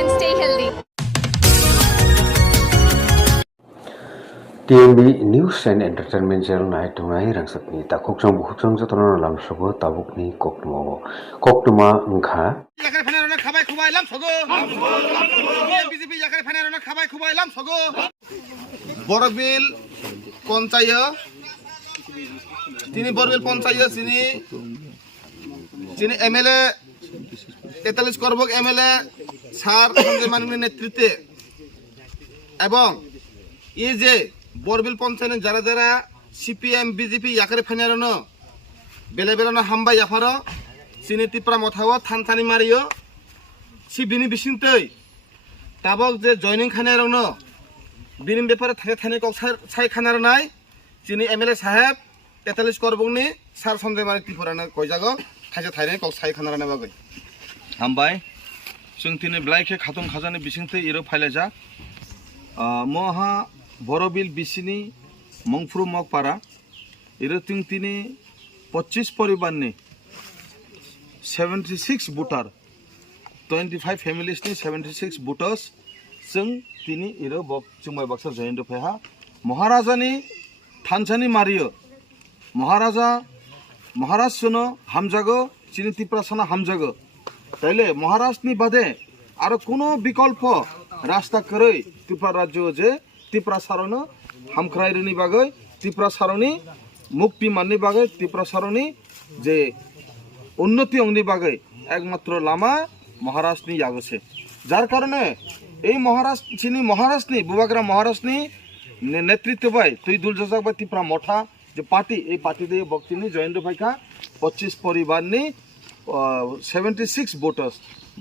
and stay healthy. TMB News and Entertainment Channel night tunai rangsakni ta kokjang buhujang jotona lamsogo tabukni koktuma ngkha yakai phanarona khabai khubai lam sogo BJP yakai phanarona khabai khubai lam sogo Borbil panchayat তিনি বড়বিল পঞ্চায়েত তিনি MLA 43 করবক MLA sir Sanjay মাননীর নেতৃত্বে এবং এই যে বড়বিল পঞ্চায়েত যারা যারা CPM BJP ইয়াকারে ফাইনারনো বেলেবেলানো হামবাই ইয়াফারো সিনি Tipra মথাও থানথানি Mario C বিনি বিসিংতৈ তাবক যে জয়নিং খানারনো বিনিম ব্যাপারে থাকে থানে কক ছাই খানার নাই চিনি এমএলএ সাহেব 43 করবংনি স্যার সঞ্জয় মানি ত্রিপুরাनो কইজাগो थाइसे थाइने কক ছাই খানাर नाबागै हामबाय जों तिनि ब्लाइखे खाथं खाजानि बिसिंथै इरो फाइलाजा महा बरबिल बिसिनि मंफ्रु मगपारा इरो तिनि 25 परिबारनि 76 बुटार 25 फैमिलीसनि 76 बुटार्स जों तिनि इरो जुमाय बाक्सा जयेन्द्र फेहा महाराजानि थानसानि मारियो महाराज सुनो हामजागो चिनि तिप्रासाना हामजागो তাইলে মহারাষ্ট্রনি বাদে আর কোনো বিকল্প রাস্তা করে ত্রিপুরা রাজ্য যে ত্রিপুরা সারণী হামখ্রাইরনি বাগৈ ত্রিপুরা সারণী মুক্তি মাননি বাগৈ ত্রিপুরা সারণী যে উন্নতি অংনি বাগৈ একমাত্র লামা মহারাষ্ট্রনি আগছে যার কারণে এই মহারাষ্ট্রনি বুবাগ্রা মহারাষ্ট্রনি নেতৃত্ব বাই তুই দুলজাজাক বা ত্রিপুরা মঠা যে পার্টি এই পার্টি দিয়ে বক্তিনি Jayendra ভাইকা 25 পরিবারনি 76 voters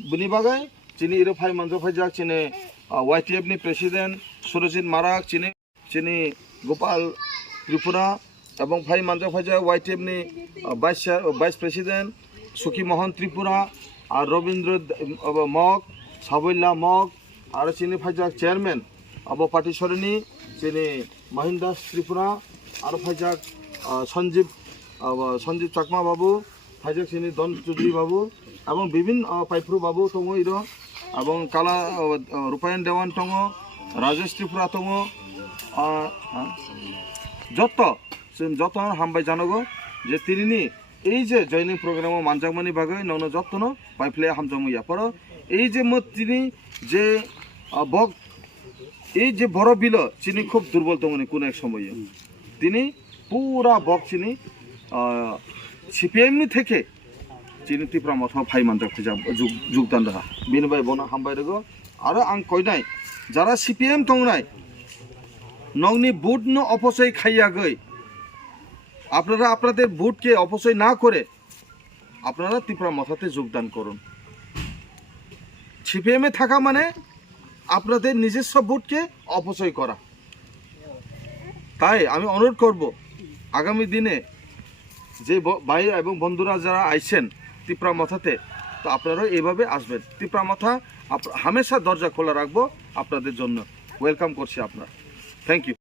buni bagai chini iro phai manjo phai jak chini YTF ni president Surojit Marak chini Gopal Tripura ebong phai manjo phai jak YTF ni vice president Sukhi Mohan Tripura ar Robindra Mok Saboilla Mok ar chini phai jak chairman abo party soroni chini Mahindas Tripura ar phai jak Sanjeev Chakma babu ফাইজাক চিনি দন চৌধুরী বাবু এবং বিভিন্ন পাইফ্রু বাবু দङ ইর এবং কালা রূপায়ণ দেওয়ান দङ রাজেশ ত্রিপুরা দङ যত হামবাই জানাগো যে তিনি এই যে জয়নিং প্রোগ্রামও মানজাকমানি বাগৈ নন যত্ন পাইফ্লে হামজামু ইয়াপর এই যে তিনি যে এই যে বড় বিল চিনি খুব দুর্বল দঙনি কোন এক সময়ে তিনি পুরা বক চিনি সিপিএমনি থেকে চিনি ত্রিপুরা মথা ফাই মানজাক যোগদান রাখা বিনিবাই বনা হামবাই রেগো আরো आं কইনাই যারা সিপিএম দংনাই নংনি বুট ন অপচয় খাইয়াগৈ আপনারা আপনাদের বুটকে অপচয় না করে আপনারা ত্রিপুরা মথাতে যোগদান করুন সিপিএম এ থাকা মানে আপনাদের নিজস্ব বুটকে অপচয় করা তাই আমি অনুরোধ করব আগামী দিনে যে ভাই এবং বন্ধুরা যারা আইছেন ত্রিপুরা মথাতে তো আপনারাও এইভাবে আসবেন ত্রিপুরা মথা হামেশা দরজা খোলা রাখবো আপনাদের জন্য ওয়েলকাম করছি আপনারা থ্যাংক ইউ